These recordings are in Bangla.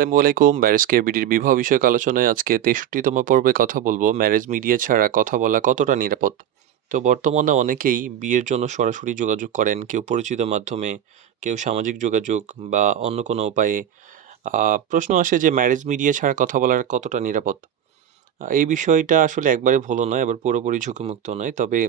আসসালামু আলাইকুম। ব্যারিস্টার বিডির বিবাহ বিষয়ক আলোচনায় আজকে ৬৩তম পর্বে কথা বলবো ম্যারেজ মিডিয়া ছাড়া কথা বলা কতটা নিরাপদ। তো বর্তমানে অনেকেই বিয়ের জন্য সরাসরি যোগাযোগ করেন, কেউ পরিচিত মাধ্যমে, কেউ সামাজিক যোগাযোগ বা অন্য কোনো উপায়ে। প্রশ্ন আসে যে ম্যারেজ মিডিয়া ছাড়া কথা বলার কতটা নিরাপদ। এই বিষয়টা আসলে একবারে ভুলও নয়, আবার পুরোপুরি ঝুঁকিমুক্ত নয়। তবে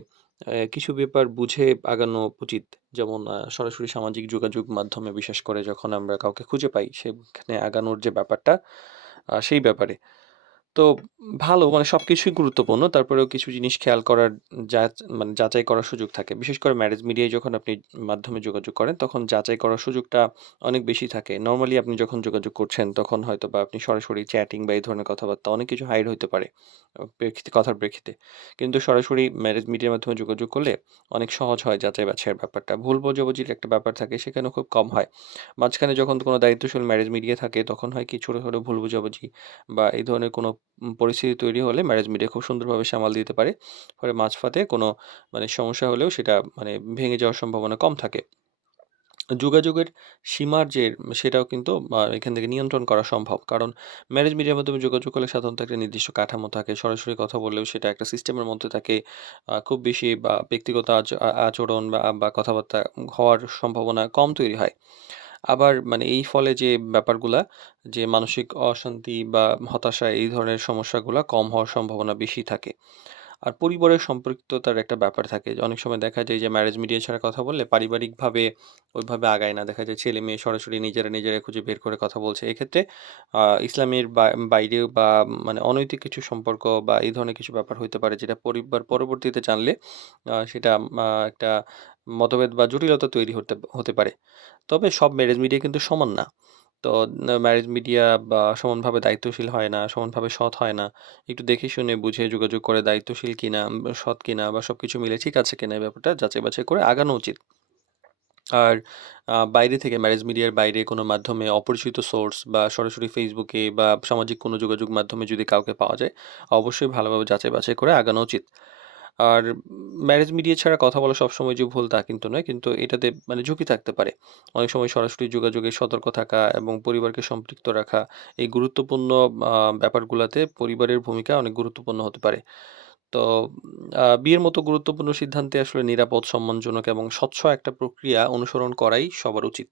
কিছু ব্যাপার বুঝে আগানো উচিত। যেমন সরাসরি সামাজিক যোগাযোগ মাধ্যমে বিশেষ করে যখন আমরা কাউকে খুঁজে পাই, সেখানে আগানোর যে ব্যাপারটা, সেই ব্যাপারে। তো ভালো মানে সবকিছুই গুরুত্বপূর্ণ। তারপরেও কিছু জিনিস খেয়াল করার মানে যাচাই করার সুযোগ থাকে। বিশেষ করে ম্যারেজ মিডিয়ায় যখন আপনি মাধ্যমে যোগাযোগ করেন, তখন যাচাই করার সুযোগটা অনেক বেশি থাকে। নরমালি আপনি যখন যোগাযোগ করছেন, তখন হয়তোবা আপনি সরাসরি চ্যাটিং বা এই ধরনের কথাবার্তা অনেক কিছু হাইড হইতে পারে, কথার প্রেক্ষিতে। কিন্তু সরাসরি ম্যারেজ মিডিয়ার মাধ্যমে যোগাযোগ করলে অনেক সহজ হয় যাচাই-বাছাইয়ের ব্যাপারটা। ভুল বোঝাবুঝির একটা ব্যাপার থাকে, সেখানেও খুব কম হয়। মাঝখানে যখন কোনো দায়িত্বশীল ম্যারেজ মিডিয়া থাকে, তখন হয় কি ছোট, ছোট ভুল বোঝাবুঝি বা এই ধরনের কোনো পরিস্থিতি তৈরি হলে ম্যারেজ মিডিয়া খুব সুন্দরভাবে সামাল দিতে পারে। ফলে মাঝপথে কোনো মানে সমস্যা হলেও সেটা মানে ভেঙে যাওয়ার সম্ভাবনা কম থাকে। যোগাযোগের সীমার সেটাও কিন্তু এখান থেকে নিয়ন্ত্রণ করা সম্ভব। কারণ ম্যারেজ মিডিয়ার মাধ্যমে যোগাযোগ করলে সাধারণত একটা নির্দিষ্ট কাঠামো থাকে। সরাসরি কথা বললেও সেটা একটা সিস্টেমের মধ্যে থাকে। খুব বেশি বা ব্যক্তিগত আচরণ বা কথাবার্তা হওয়ার সম্ভাবনা কম তৈরি হয়। আবার মানে এই ফলে যে ব্যাপারগুলা, যে মানসিক অশান্তি বা হতাশা এই ধরনের সমস্যাগুলা কম হওয়ার সম্ভাবনা বেশি থাকে। আর পরিবারের সম্পৃক্ততার একটা ব্যাপার থাকে। যে অনেক সময় দেখা যায় যে ম্যারেজ মিডিয়া ছাড়া কথা বললে পারিবারিকভাবে ওইভাবে আগায় না। দেখা যায় ছেলে-মেয়ে সরাসরি নিজেরা খুঁজে বের করে কথা বলছে। এক্ষেত্রে ইসলামের বাইরেও বা মানে অনৈতিক কিছু সম্পর্ক বা এই ধরনের কিছু ব্যাপার হইতে পারে, যেটা পরিবার পরবর্তীতে জানলে সেটা একটা মতভেদ বা জটিলতা তৈরি হতে পারে। তবে সব ম্যারেজ মিডিয়া কিন্তু সমান না। তো ম্যারেজ মিডিয়া বা সমানভাবে দায়িত্বশীল হয় না, সমানভাবে সৎ হয় না। একটু দেখে শুনে বুঝে যোগাযোগ করে দায়িত্বশীল কিনা, সৎ কিনা বা সবকিছু মিলে ঠিক আছে কিনা এই ব্যাপারটা যাচাই-বাছাই করে আগানো উচিত। আর বাইরে থেকে ম্যারেজ মিডিয়ার বাইরে কোনো মাধ্যমে অপরিচিত সোর্স বা সরাসরি ফেসবুকে বা সামাজিক কোনো যোগাযোগ মাধ্যমে যদি কাউকে পাওয়া যায়, অবশ্যই ভালোভাবে যাচাই-বাছাই করে আগানো উচিত। আর ম্যারেজ মিডিয়া ছাড়া কথা বলা সবসময় যে ভুল তা কিন্তু নয়। কিন্তু এটাতে মানে ঝুঁকি থাকতে পারে। অনেক সময় সরাসরি যোগাযোগে সতর্ক থাকা এবং পরিবারকে সম্পৃক্ত রাখা, এই গুরুত্বপূর্ণ আ ব্যাপারগুলাতে পরিবারের ভূমিকা অনেক গুরুত্বপূর্ণ হতে পারে। তো বিয়ের মতো গুরুত্বপূর্ণ সিদ্ধান্তে আসলে নিরাপদ, সম্মানজনক এবং স্বচ্ছ একটা প্রক্রিয়া অনুসরণ করাই সবার উচিত।